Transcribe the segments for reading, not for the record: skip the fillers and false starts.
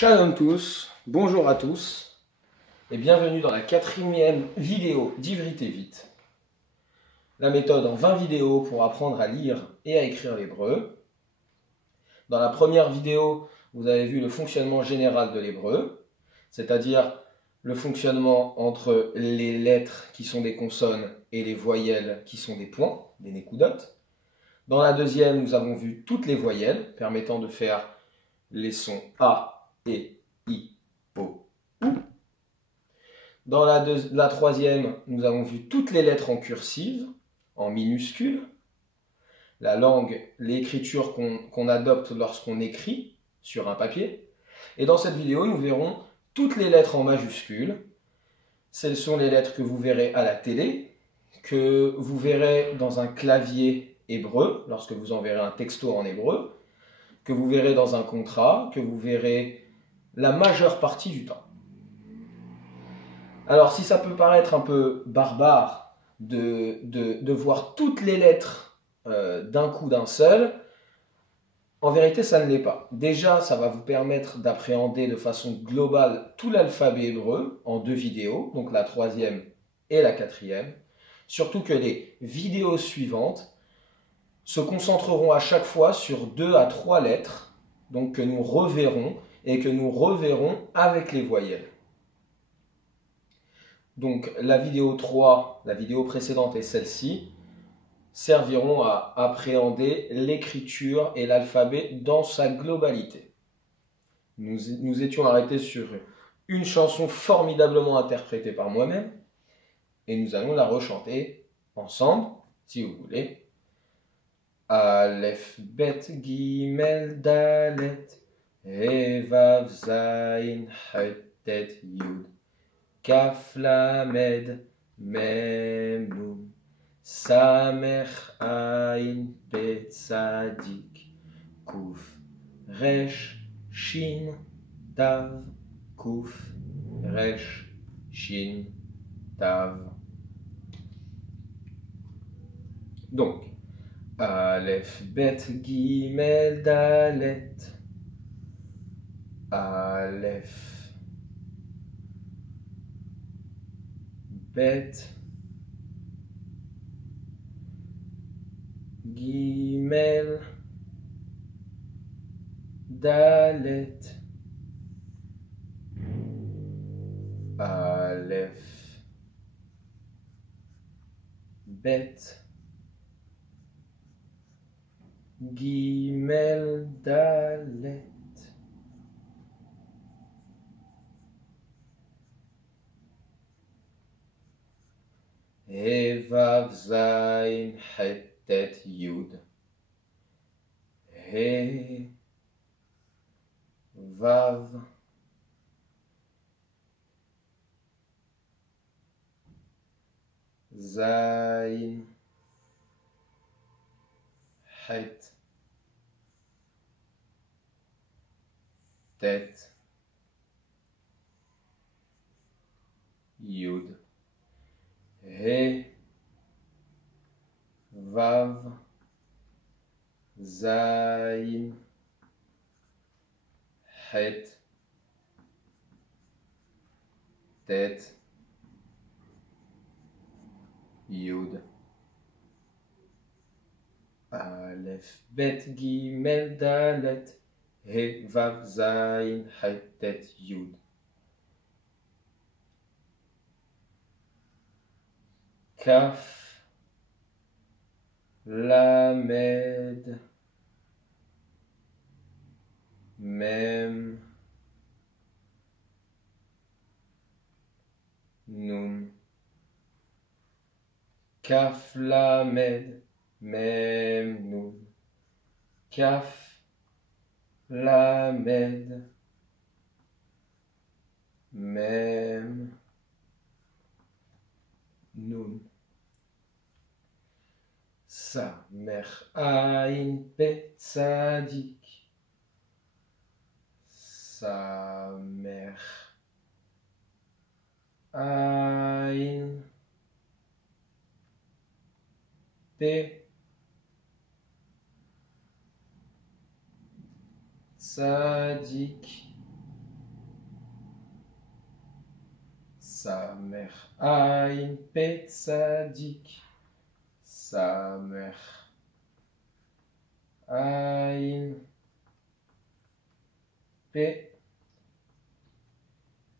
Shalom tous, bonjour à tous et bienvenue dans la 4e vidéo d'Ivrit et Vite. La méthode en 20 vidéos pour apprendre à lire et à écrire l'hébreu. Dans la première vidéo, vous avez vu le fonctionnement général de l'hébreu, c'est-à-dire le fonctionnement entre les lettres qui sont des consonnes et les voyelles qui sont des points, des nekudot. Dans la deuxième, nous avons vu toutes les voyelles permettant de faire les sons A, E, I, O, U. Dans la troisième, nous avons vu toutes les lettres en cursive, en minuscules. La langue, l'écriture qu'on adopte lorsqu'on écrit sur un papier. Et dans cette vidéo, nous verrons toutes les lettres en majuscules. Celles sont les lettres que vous verrez à la télé, que vous verrez dans un clavier hébreu, lorsque vous enverrez un texto en hébreu, que vous verrez dans un contrat, que vous verrez la majeure partie du temps. Alors, si ça peut paraître un peu barbare de voir toutes les lettres d'un coup d'un seul, en vérité, ça ne l'est pas. Déjà, ça va vous permettre d'appréhender de façon globale tout l'alphabet hébreu en 2 vidéos, donc la 3e et la 4e. Surtout que les vidéos suivantes se concentreront à chaque fois sur 2 à 3 lettres, donc que nous reverrons et que nous reverrons avec les voyelles. Donc la vidéo 3, la vidéo précédente et celle-ci, serviront à appréhender l'écriture et l'alphabet dans sa globalité. Nous étions arrêtés sur une chanson formidablement interprétée par moi-même, et nous allons la rechanter ensemble, si vous voulez. Aleph, Bet, Gimel, Dalet, He, Vav, Zayin, Het, Tet, Yud, Kaf, Lamed, Mem, Nun, Samech, Ayin, Bet, Tzadik, Kuf, Resh, Shin, Tav, Kuf, Resh, Shin, Tav. Donc, Aleph, Bet, Gimel, Dalet. Aleph, Bet, Gimel, Dalet. Aleph, Bet, Gimel, Dalet. He, Vav, Zayin, Het, Tet, Yud. He, Vav, Zayin, Het, Tet, Yud. He, Vav, Zayin, Het, Tet, Yud. Aleph, Bet, Gimel, Dalet. He, Vav, Zayin, Het, Tet, Yud. Kaf, Lamed, Mem, Nun. Kaf, Lamed, Mem, Nun. Kaf, Lamed, Mem, Nun. Samech, Ayin, Bet, Tzadik. Samech, Ayin, Bet, Tzadik, Samer Ain Pe Tzadik. Samer Ain Pe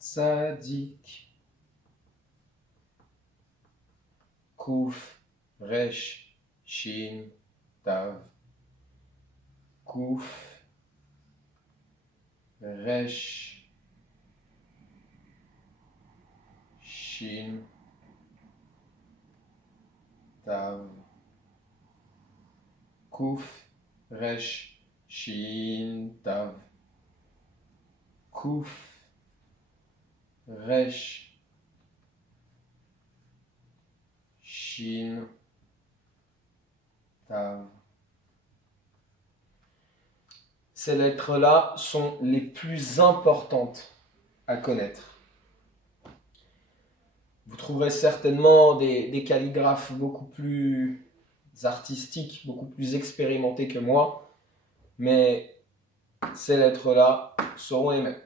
Tzadik. Kuf Resh Shin Tav. Kuf Resh Shin Tav. Kuf Resh Shin Tav. Kuf Resh Shin Tav. Ces lettres-là sont les plus importantes à connaître. Vous trouverez certainement des calligraphes beaucoup plus artistiques, beaucoup plus expérimentés que moi, mais ces lettres-là seront les mêmes.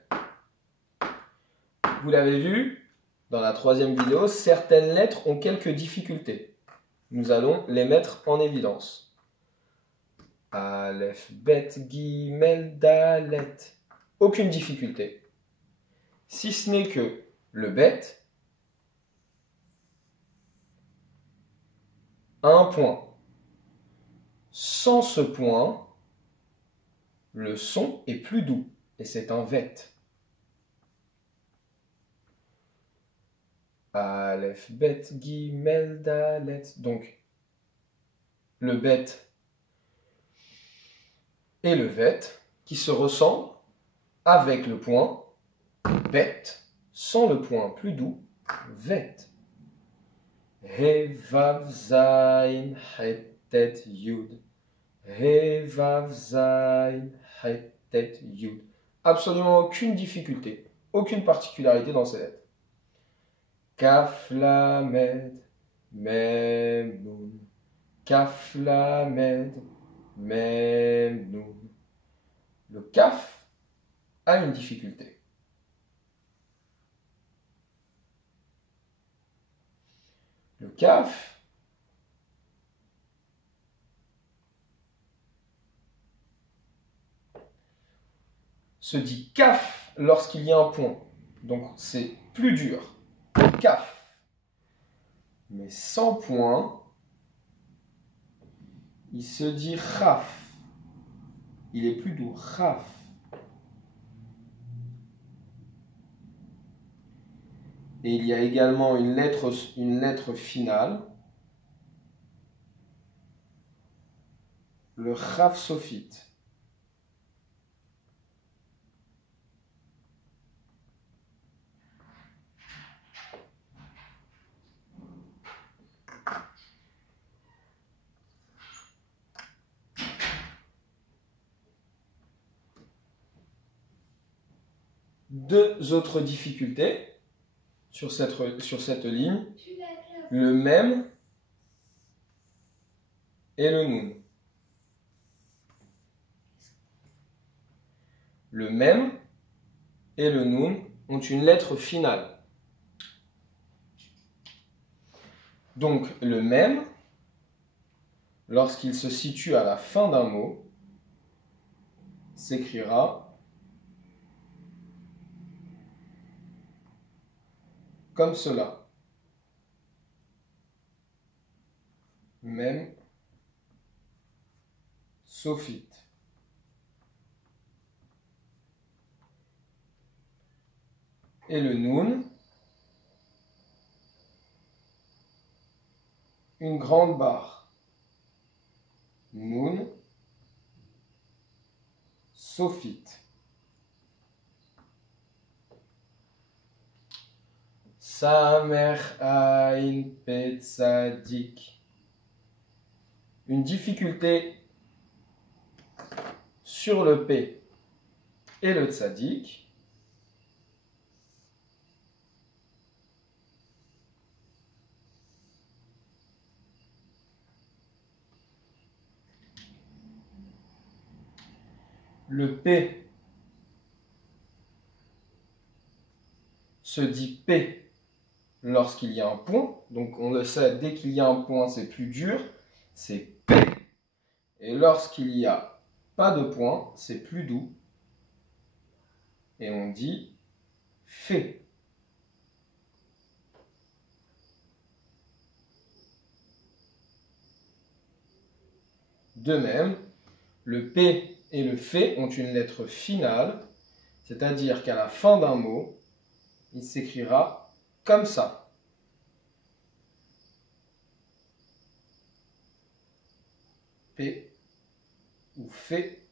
Vous l'avez vu, dans la troisième vidéo, certaines lettres ont quelques difficultés. Nous allons les mettre en évidence. Aleph, Bet, Gimel, Dalet. Aucune difficulté. Si ce n'est que le Bet a un point. Sans ce point, le son est plus doux et c'est un vet. Aleph, Bet, Gimel, Dalet. Donc, le Bet et le vet qui se ressemblent avec le point bet, sans le point plus doux, vet. He, Vav, Zain, Het, Tet, Yud. He, Vav, Zain, Het, Tet, Yud. Absolument aucune difficulté, aucune particularité dans ces lettres. Kaf, Lamed, Mem, Nun. Kaf, Lamed, Mem, Nun. Le kaf a une difficulté. Le kaf se dit kaf lorsqu'il y a un point. Donc c'est plus dur. Le kaf. Mais sans point, il se dit chaf. Il est plus doux. Chaf. Et il y a également une lettre finale. Le chaf sophite. Deux autres difficultés sur cette ligne, le mem et le nun. Le mem et le nun ont une lettre finale. Donc le mem, lorsqu'il se situe à la fin d'un mot, s'écrira comme cela. Mem sophite. Et le nun, une grande barre. Nun sophite. Samer Ain Pe Tzadik. Une difficulté sur le P et le Tzadik. Le P se dit P lorsqu'il y a un point. Donc on le sait, dès qu'il y a un point, c'est plus dur, c'est P. Et lorsqu'il n'y a pas de point, c'est plus doux. Et on dit Fé. De même, le P et le Fé ont une lettre finale, c'est-à-dire qu'à la fin d'un mot, il s'écrira comme ça. P ou Fé,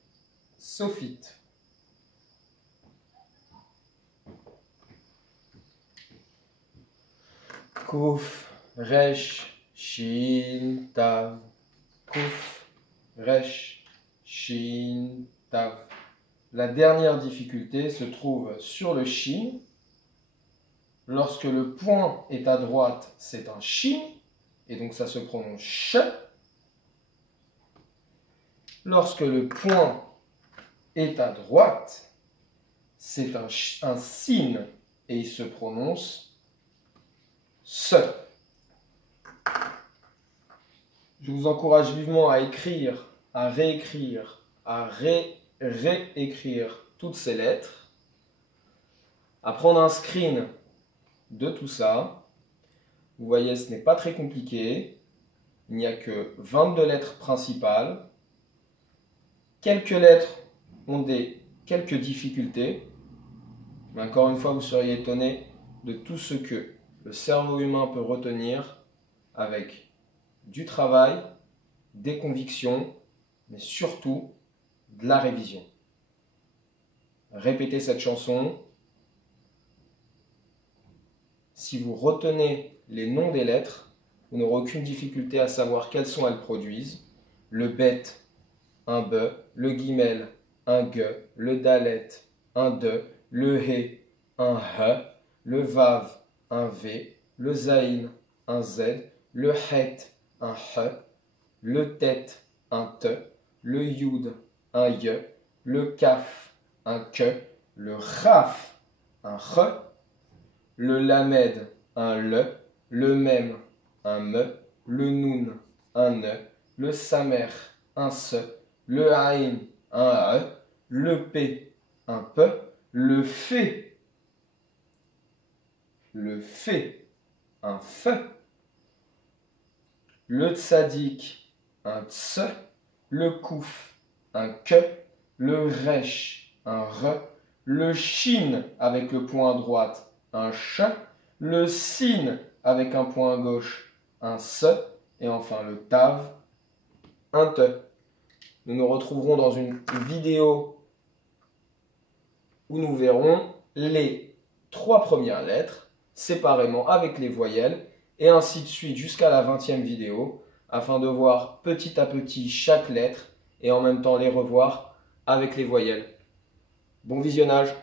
sophite. Kouf, resh, shin, tav. Kouf, resh, shin, tav. La dernière difficulté se trouve sur le shin. Lorsque le point est à droite, c'est un shin, et donc ça se prononce ch. Lorsque le point est à droite, c'est un sin, et il se prononce se. Je vous encourage vivement à écrire, à réécrire, à réécrire toutes ces lettres, à prendre un screen de tout ça. Vous voyez, ce n'est pas très compliqué. Il n'y a que 22 lettres principales. Quelques lettres ont quelques difficultés. Mais encore une fois, vous seriez étonné de tout ce que le cerveau humain peut retenir avec du travail, des convictions, mais surtout de la révision. Répétez cette chanson. Si vous retenez les noms des lettres, vous n'aurez aucune difficulté à savoir quels sons elles produisent. Le bet, un be, le guimel, un ge, le dalet, un de, le he, un he, le vav, un v, le zaïn, un z, le het, un he, le tet, un te, le yud, un ye, le kaf, un ke, le raf, un re, le lamed, un le mem, un me, le noun, un ne, le samer, un se, le aïn, un e, le p, un pe, le fé, un fe, le tzadik, un ts, le kouf, un ke, le resh, un re, le shin avec le point à droite, un ch, le sin avec un point à gauche, un se, et enfin le tav, un te. Nous nous retrouverons dans une vidéo où nous verrons les 3 premières lettres séparément avec les voyelles et ainsi de suite jusqu'à la 20e vidéo afin de voir petit à petit chaque lettre et en même temps les revoir avec les voyelles. Bon visionnage!